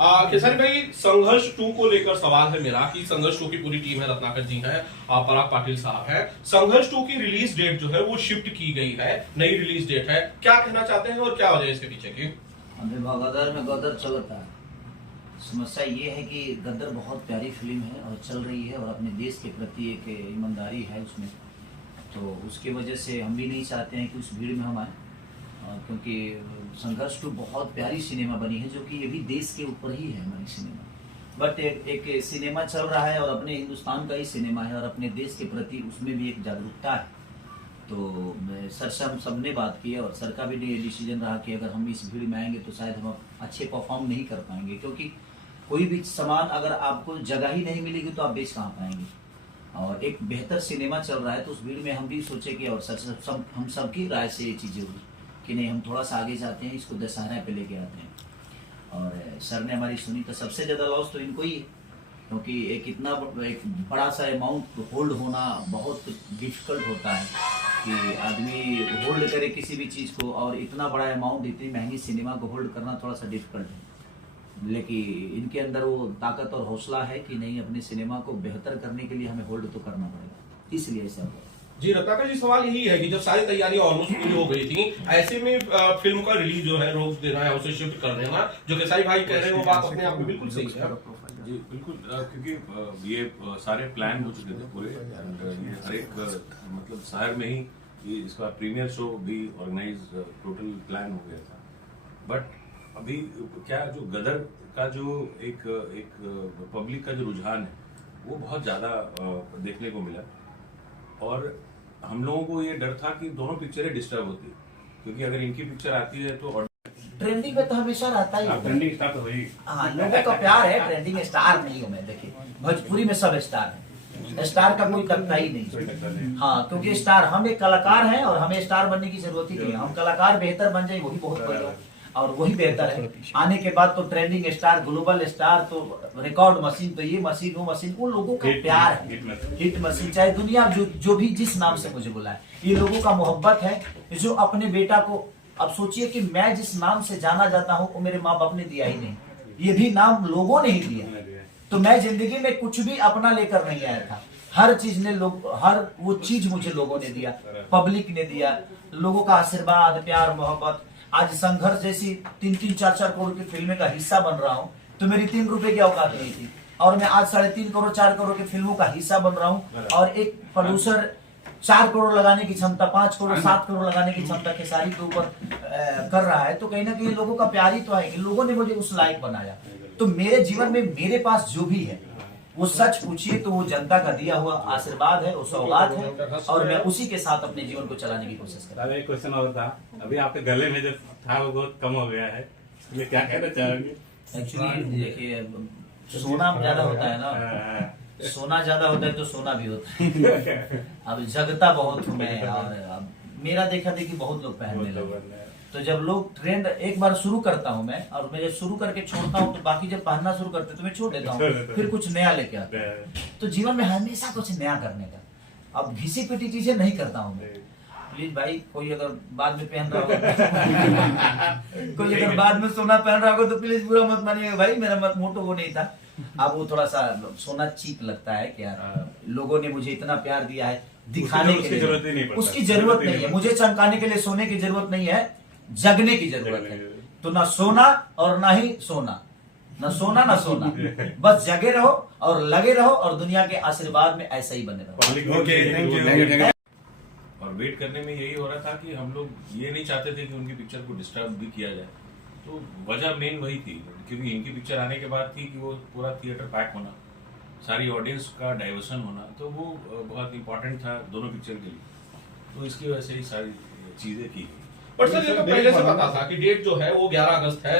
खेसारी भाई, संघर्ष 2 को लेकर सवाल है मेरा कि संघर्ष 2 की पूरी टीम है, रत्नाकर जी है, पराग पाटिल साहब है। संघर्ष 2 की रिलीज डेट जो है वो शिफ्ट की गई है, नई रिलीज डेट है। क्या कहना चाहते हैं और क्या वजह है इसके पीछे की? अभी गदर में गदर चलता है। समस्या ये है कि गदर बहुत प्यारी फिल्म है और चल रही है और अपने देश के प्रति एक ईमानदारी है उसमें, तो उसकी वजह से हम भी नहीं चाहते हैं कि उस भीड़ में हम आए, क्योंकि संघर्ष 2 बहुत प्यारी सिनेमा बनी है जो कि ये भी देश के ऊपर ही है हमारी सिनेमा। बट एक सिनेमा चल रहा है और अपने हिंदुस्तान का ही सिनेमा है और अपने देश के प्रति उसमें भी एक जागरूकता है। तो सर से हम सब ने बात की और सर का भी डिसीजन रहा कि अगर हम इस भीड़ में आएंगे तो शायद हम अच्छे परफॉर्म नहीं कर पाएंगे, क्योंकि कोई भी सामान अगर आपको जगह ही नहीं मिलेगी तो आप बेच कहाँ पाएंगे। और एक बेहतर सिनेमा चल रहा है तो उस भीड़ में हम भी सोचे कि और सर हम सबकी राय से ये चीज़ें हुई कि नहीं, हम थोड़ा सा आगे जाते हैं, इसको दशहरा पे लेके आते हैं। और सर ने हमारी सुनी तो सबसे ज़्यादा लॉस तो इनको ही है, क्योंकि एक बड़ा सा अमाउंट होल्ड होना बहुत डिफिकल्ट होता है कि आदमी होल्ड करे किसी भी चीज़ को, और इतना बड़ा अमाउंट इतनी महंगी सिनेमा को होल्ड करना थोड़ा सा डिफिकल्ट है। लेकिन इनके अंदर वो ताकत और हौसला है कि नहीं, अपने सिनेमा को बेहतर करने के लिए हमें होल्ड तो करना पड़ेगा, इसलिए ऐसा हुआ। जी रत्नाकर जी, सवाल यही है कि जब सारी तैयारियां ऑलमोस्ट पूरी हो गई थी, ऐसे में फिल्म का रिलीज जो है रोक देना है, उसे शिफ्ट कर देना, जो खेसारी भाई कह रहे हैं वो बात अपने आप में बिल्कुल सही है। जी बिल्कुल, क्योंकि ये सारे प्लान हो चुके थे पूरे, ये हर एक मतलब शहर में ही इसका प्रीमियर शो भी ऑर्गेनाइज टोटल प्लान हो गया था। बट अभी क्या, जो गदर का जो एक पब्लिक का जो रुझान है वो बहुत ज्यादा देखने को मिला, और हम लोगों को ये डर था कि दोनों पिक्चरें डिस्टर्ब होती, क्योंकि अगर इनकी पिक्चर आती है तो ट्रेंडिंग पे तो हमेशा रहता ही है। ट्रेंडिंग स्टार तो वही, हाँ, लोगों का प्यार है। ट्रेंडिंग स्टार नहीं हूँ मैं, देखिए भोजपुरी में सब स्टार है, स्टार का कोई तकता ही नहीं। हाँ, क्योंकि स्टार हम एक कलाकार हैं और हमें स्टार बनने की जरूरत ही नहीं है। हम कलाकार बेहतर बन जाए वही बहुत बढ़िया और वही बेहतर है। आने के बाद तो ट्रेंडिंग स्टार, ग्लोबल स्टार, तो रिकॉर्ड मशीन, तो ये मशीन वो मशीन, उन लोगों का प्यार है, हिट मशीन। चाहे दुनिया जो भी जिस नाम से मुझे बुलाए, ये लोगों का मोहब्बत है जो अपने बेटा को, अब सोचिए कि मैं जिस नाम से जाना जाता हूँ वो मेरे माँ बाप ने दिया ही नहीं, ये भी नाम लोगों ने ही दिया। तो मैं जिंदगी में कुछ भी अपना लेकर नहीं आया था, हर चीज ने हर वो चीज मुझे लोगों ने दिया, पब्लिक ने दिया, लोगों का आशीर्वाद, प्यार, मोहब्बत। आज संघर्ष जैसी 3-3, 4-4 करोड़ की फिल्में का हिस्सा बन रहा हूँ, तो मेरी 3 रुपए की औकात नहीं थी, और मैं आज 3.5 करोड़ 4 करोड़ की फिल्मों का हिस्सा बन रहा हूँ। और एक प्रोड्यूसर 4 करोड़ लगाने की क्षमता, 5 करोड़ 7 करोड़ लगाने की क्षमता खेसारी के ऊपर कर रहा है, तो कहीं ना कहीं लोगों का प्यार ही तो है, लोगों ने मुझे उस लायक बनाया। तो मेरे जीवन में मेरे पास जो भी है वो सच पूछिए तो वो जनता का दिया हुआ आशीर्वाद है, वो सौगात है, और मैं उसी के साथ अपने जीवन को चलाने की कोशिश कर रहा हूँ। एक क्वेश्चन और था, अभी आपके गले में जो था वो बहुत कम हो गया है, ये क्या कहना चाहेंगे? एक्चुअली देखिए, सोना ज्यादा होता है ना, सोना ज्यादा होता है तो सोना भी होता है। अब जगता बहुत हूँ मैं, और अब मेरा देखा देखी बहुत लोग पहनने लगे, तो जब लोग ट्रेंड एक बार शुरू करता हूँ मैं, और मैं जब शुरू करके छोड़ता हूँ तो बाकी जब पहनना शुरू करते तो मैं छोड़ देता हूँ, फिर कुछ नया लेके आता हूँ। तो जीवन में हमेशा कुछ नया करने का, अब घिसी पिटी चीजें नहीं करता हूँ मैं। प्लीज भाई, कोई अगर बाद में पहन रहा हो कोई अगर बाद में सोना पहन रहा हो तो प्लीज बुरा मत मानिएगा भाई, मेरा मत मोटो वो नहीं था। अब वो थोड़ा सा सोना चीप लगता है कि यार लोगों ने मुझे इतना प्यार दिया है दिखाने के लिए, उसकी जरूरत नहीं है मुझे चमकाने के लिए, सोने की जरूरत नहीं है, जगने की जरूरत है। तो ना सोना और ना ही सोना, ना सोना ना सोना, बस जगे रहो और लगे रहो, और दुनिया के आशीर्वाद में ऐसा ही बने रहो। और वेट करने में यही हो रहा था कि हम लोग ये नहीं चाहते थे कि उनकी पिक्चर को डिस्टर्ब भी किया जाए, तो वजह मेन वही थी, क्योंकि इनकी पिक्चर आने के बाद थी कि वो पूरा थिएटर पैक होना, सारी ऑडियंस का डाइवर्सन होना, तो वो बहुत इंपॉर्टेंट था दोनों पिक्चर के लिए, तो इसकी वजह से ही सारी चीजें की। पर सर ये तो पहले से पता था कि डेट जो है वो 11 अगस्त है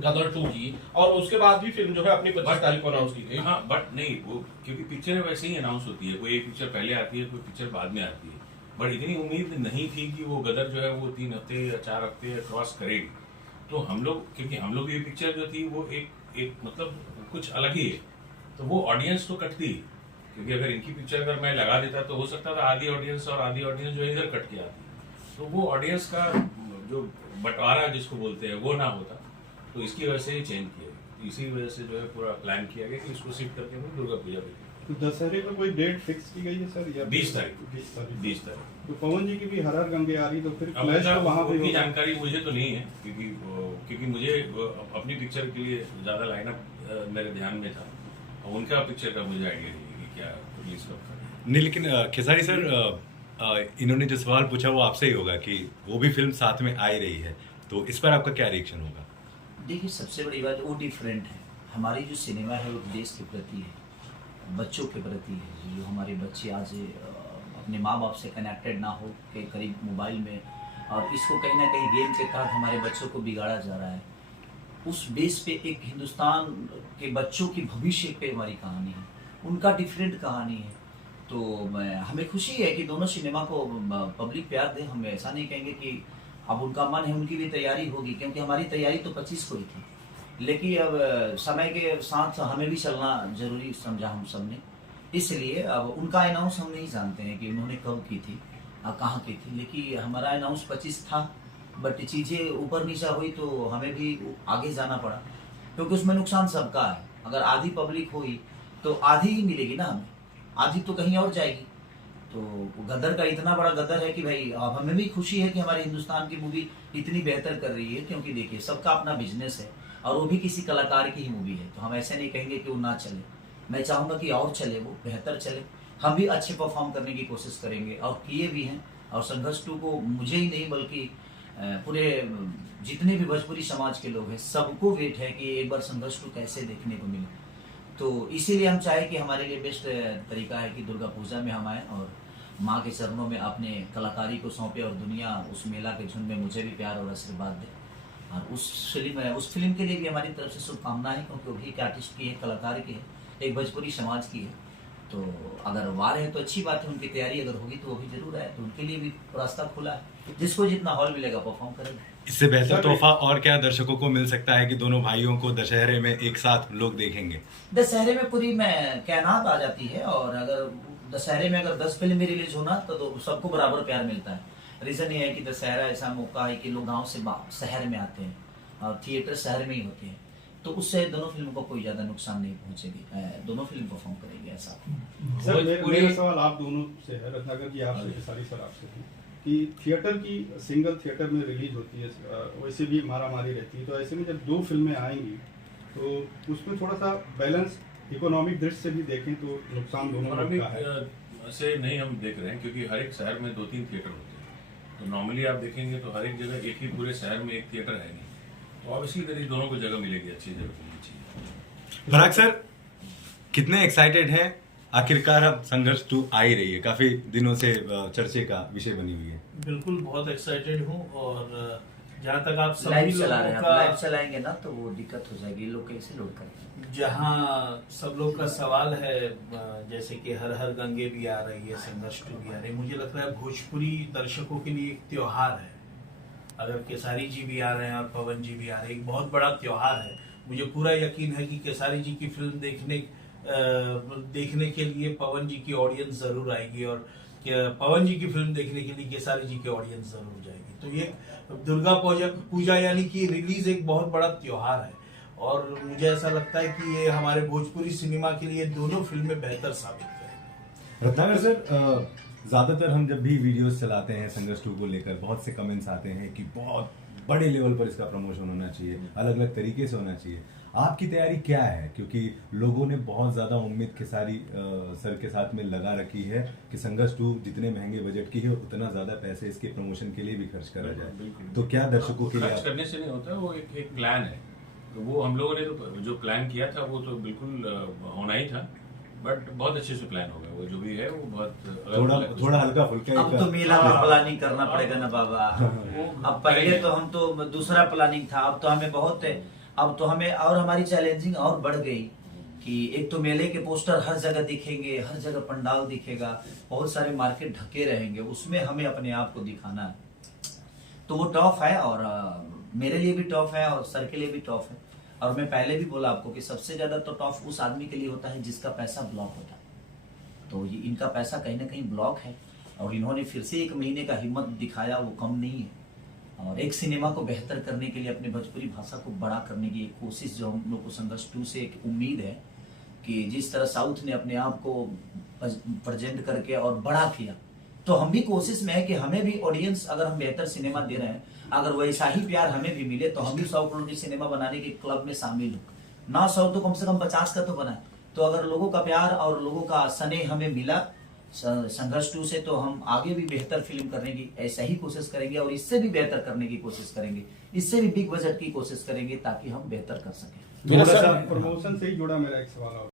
गदर 2 की, और उसके बाद भी फिल्म जो है अपनी 25 तारीख को अनाउंस की गई। हाँ, बट नहीं, वो क्योंकि पिक्चरें वैसे ही अनाउंस होती है, कोई एक पिक्चर पहले आती है, कोई पिक्चर बाद में आती है, बट इतनी उम्मीद नहीं थी कि वो गदर जो है वो 3 हफ्ते या 4 हफ्ते क्रॉस करेगी। तो हम लोग, क्योंकि हम लोग ये पिक्चर जो थी वो एक मतलब कुछ अलग ही है, तो वो ऑडियंस तो कटती है, क्योंकि अगर इनकी पिक्चर अगर मैं लगा देता तो हो सकता था आधी ऑडियंस और आधी ऑडियंस जो इधर कट के आती, तो वो ऑडियंस का जो बंटवारा जिसको बोलते हैं वो ना होता, तो इसकी वजह से ही चेंज किया। इसी वजह से जो है पूरा प्लान किया गया कि इसको शिफ्ट करके हम दुर्गा पूजा पे तो दशहरे में कोई डेट फिक्स की गई है सर या 20 तारीख 20 तारीख। 20 तारीख तो पवन जी की भी हर हर गंगे आ रही, तो फिर अब क्लैश तो वहाँ पे उनकी होगा। जानकारी मुझे तो नहीं है क्योंकि मुझे अपनी पिक्चर के लिए ज्यादा लाइनअप मेरे ध्यान में था और उनका पिक्चर का मुझे आइडिया नहीं है कि क्या रिलीज कब करना है। नहीं, लेकिन खेसारी सर इन्होंने जो सवाल पूछा वो आपसे ही होगा कि वो भी फिल्म साथ में आ ही रही है, तो इस पर आपका क्या रिएक्शन होगा? देखिए, सबसे बड़ी बात वो डिफरेंट है। हमारी जो सिनेमा है वो देश के प्रति है, बच्चों के प्रति है। जो हमारे बच्चे आज अपने माँ बाप से कनेक्टेड ना हो के करीब मोबाइल में, और इसको कहीं ना कहीं गेम के तहत हमारे बच्चों को बिगाड़ा जा रहा है। उस बेस पे एक हिंदुस्तान के बच्चों की भविष्य पे हमारी कहानी है, उनका डिफरेंट कहानी है। तो हमें खुशी है कि दोनों सिनेमा को पब्लिक प्यार दे। हम ऐसा नहीं कहेंगे कि अब उनका मन है, उनकी भी तैयारी होगी, क्योंकि हमारी तैयारी तो 25 को ही थी। लेकिन अब समय के साथ हमें भी चलना जरूरी समझा हम सब ने, इसलिए अब उनका अनाउंस हम नहीं जानते हैं कि उन्होंने कब की थी और कहाँ की थी। लेकिन हमारा अनाउंस 25 था, बट चीज़ें ऊपर नीचा हुई तो हमें भी आगे जाना पड़ा, क्योंकि उसमें नुकसान सबका है। अगर आधी पब्लिक हुई तो आधी ही मिलेगी ना हमें, आधी तो कहीं और जाएगी। तो गदर का इतना बड़ा गदर है कि भाई अब हमें भी खुशी है कि हमारे हिंदुस्तान की मूवी इतनी बेहतर कर रही है, क्योंकि देखिए सबका अपना बिजनेस है और वो भी किसी कलाकार की ही मूवी है। तो हम ऐसे नहीं कहेंगे कि वो ना चले, मैं चाहूँगा कि और चले, वो बेहतर चले। हम भी अच्छे परफॉर्म करने की कोशिश करेंगे और किए भी हैं। और संघर्ष 2 को मुझे ही नहीं बल्कि पूरे जितने भी भोजपुरी समाज के लोग हैं सबको वेट है कि एक बार संघर्ष 2 कैसे देखने को मिले। तो इसीलिए हम चाहे कि हमारे लिए बेस्ट तरीका है कि दुर्गा पूजा में हम आए और माँ के चरणों में अपने कलाकारी को सौंपे, और दुनिया उस मेला के झुंड में मुझे भी प्यार और आशीर्वाद दे। और उस फिल्म के लिए भी हमारी तरफ से शुभकामनाएं, क्योंकि वो भी एक आर्टिस्ट की है, कलाकार की है, एक भोजपुरी समाज की है। तो अगर वार है तो अच्छी बात है, उनकी तैयारी अगर होगी तो वो भी जरूर है, तो उनके लिए भी रास्ता खुला है। जिसको जितना हॉल मिलेगा परफॉर्म करेंगे। इससे बेहतर तोहफा और क्या दर्शकों को मिल सकता है कि दोनों भाइयों को दशहरे में एक साथ लोग देखेंगे? दशहरे में पूरी में कैनात आ जाती है, और अगर दशहरे में अगर 10 फिल्म रिलीज होना तो सबको बराबर प्यार मिलता है। रीजन ये है कि दशहरा ऐसा मौका है कि लोग गांव से शहर में आते हैं और थिएटर शहर में ही होते हैं, तो उससे दोनों फिल्मों को कोई ज्यादा नुकसान नहीं पहुंचेगी। दोनों फिल्म परफॉर्म करेंगे ऐसा। सर मेरा सवाल आप दोनों से है, रत्नाकर जी आपसे, खेसारी सर आपसे है कि थिएटर की सिंगल थिएटर में रिलीज होती है, वैसे भी मारामारी रहती है, तो ऐसे में जब 2 फिल्में आएंगी तो उसमें थोड़ा सा बैलेंस इकोनॉमिक दृष्टि से भी देखें तो नुकसान दोनों का है। से नहीं हम देख रहे हैं क्योंकि हर एक शहर में 2-3 थिएटर होते हैं। तो नॉर्मली आप देखेंगे तो हर एक जगह एक ही पूरे शहर में एक थिएटर है नहीं, तो अब इसी तरह दोनों को जगह मिलेगी, अच्छी जगह मिलनी चाहिए। पराग सर, कितने एक्साइटेड हैं? आखिरकार अब संघर्ष 2 आ ही रही है, काफी दिनों से चर्चे का विषय बनी हुई है। बिल्कुल बहुत एक्साइटेड हूँ, और जहाँ तक आप सभी लाइव चला रहे हैं, लोगों आप लाइव का, चलाएंगे ना तो वो दिक्कत हो जाएगी, लोग कैसे लोड करेंगे। जहाँ सब लोग का सवाल है, जैसे कि हर हर गंगे भी आ रही है, संघर्ष 2 भी आ रही है, मुझे लगता है भोजपुरी दर्शकों के लिए एक त्योहार है। अगर केसारी जी भी आ रहे हैं और पवन जी भी आ रहे हैं, एक बहुत बड़ा त्योहार है। मुझे पूरा यकीन है कि केसारी जी की फिल्म देखने के लिए पवन जी की ऑडियंस जरूर आएगी, और पवन जी की फिल्म देखने के लिए केसारी जी की ऑडियंस जरूर जाएगी। तो ये दुर्गा पूजा यानी कि रिलीज एक बहुत बड़ा त्योहार है, और मुझे ऐसा लगता है कि ये हमारे भोजपुरी सिनेमा के लिए दोनों फिल्में बेहतर साबित करेंगी। रत्नाकर सर, ज्यादातर हम जब भी वीडियोस चलाते हैं संघर्ष 2 को लेकर, बहुत से कमेंट्स आते हैं कि बहुत बड़े लेवल पर इसका प्रमोशन होना चाहिए, अलग अलग तरीके से होना चाहिए। आपकी तैयारी क्या है? क्योंकि लोगों ने बहुत ज्यादा उम्मीद खेसारी सर के साथ में लगा रखी है कि संघर्ष 2 जितने महंगे बजट की है उतना ज्यादा पैसे इसके प्रमोशन के लिए भी खर्च करा जाए, तो क्या दर्शकों के लिए खर्च करने से नहीं होता, वो एक प्लान है। तो वो हम लोगों ने तो जो प्लान किया था वो तो बिल्कुल होना ही था, बट बहुत अच्छे से प्लान हो गया। वो जो भी है वो बहुत थोड़ा हल्का फुल्का अब तो मेला का प्लानिंग करना पड़ेगा ना बाबा। अब पहले तो हम तो दूसरा प्लानिंग था, अब तो हमें बहुत है। अब तो हमें और हमारी चैलेंजिंग और बढ़ गई कि एक तो मेले के पोस्टर हर जगह दिखेंगे, हर जगह पंडाल दिखेगा, बहुत सारे मार्केट ढके रहेंगे, उसमें हमें अपने आप को दिखाना है। तो वो टफ है, और मेरे लिए भी टफ है और सर के लिए भी टफ है। और मैं पहले भी बोला आपको कि सबसे ज्यादा तो टफ उस आदमी के लिए होता है जिसका पैसा ब्लॉक होता है। तो ये इनका पैसा कहीं ना कहीं ब्लॉक है, और इन्होंने फिर से 1 महीने का हिम्मत दिखाया, वो कम नहीं है। और एक सिनेमा को बेहतर करने के लिए अपने भोजपुरी भाषा को बड़ा करने की एक कोशिश जो हम लोग को संघर्ष 2 से एक उम्मीद है कि जिस तरह साउथ ने अपने आप को प्रेजेंट करके और बड़ा किया, तो हम भी कोशिश में है कि हमें भी ऑडियंस, अगर हम बेहतर सिनेमा दे रहे हैं, अगर वैसा ही प्यार हमें भी मिले तो हम भी 100 करोड़ की सिनेमा बनाने के क्लब में शामिल हो। ना 100 तो कम से कम 50 का तो बनाए। तो अगर लोगों का प्यार और लोगों का स्नेह हमें मिला संघर्ष 2 से, तो हम आगे भी बेहतर फिल्म करने की ऐसा ही कोशिश करेंगे और इससे भी बेहतर करने की कोशिश करेंगे, इससे भी बिग बजट की कोशिश करेंगे ताकि हम बेहतर कर सकें। प्रमोशन से ही जुड़ा मेरा एक सवाल और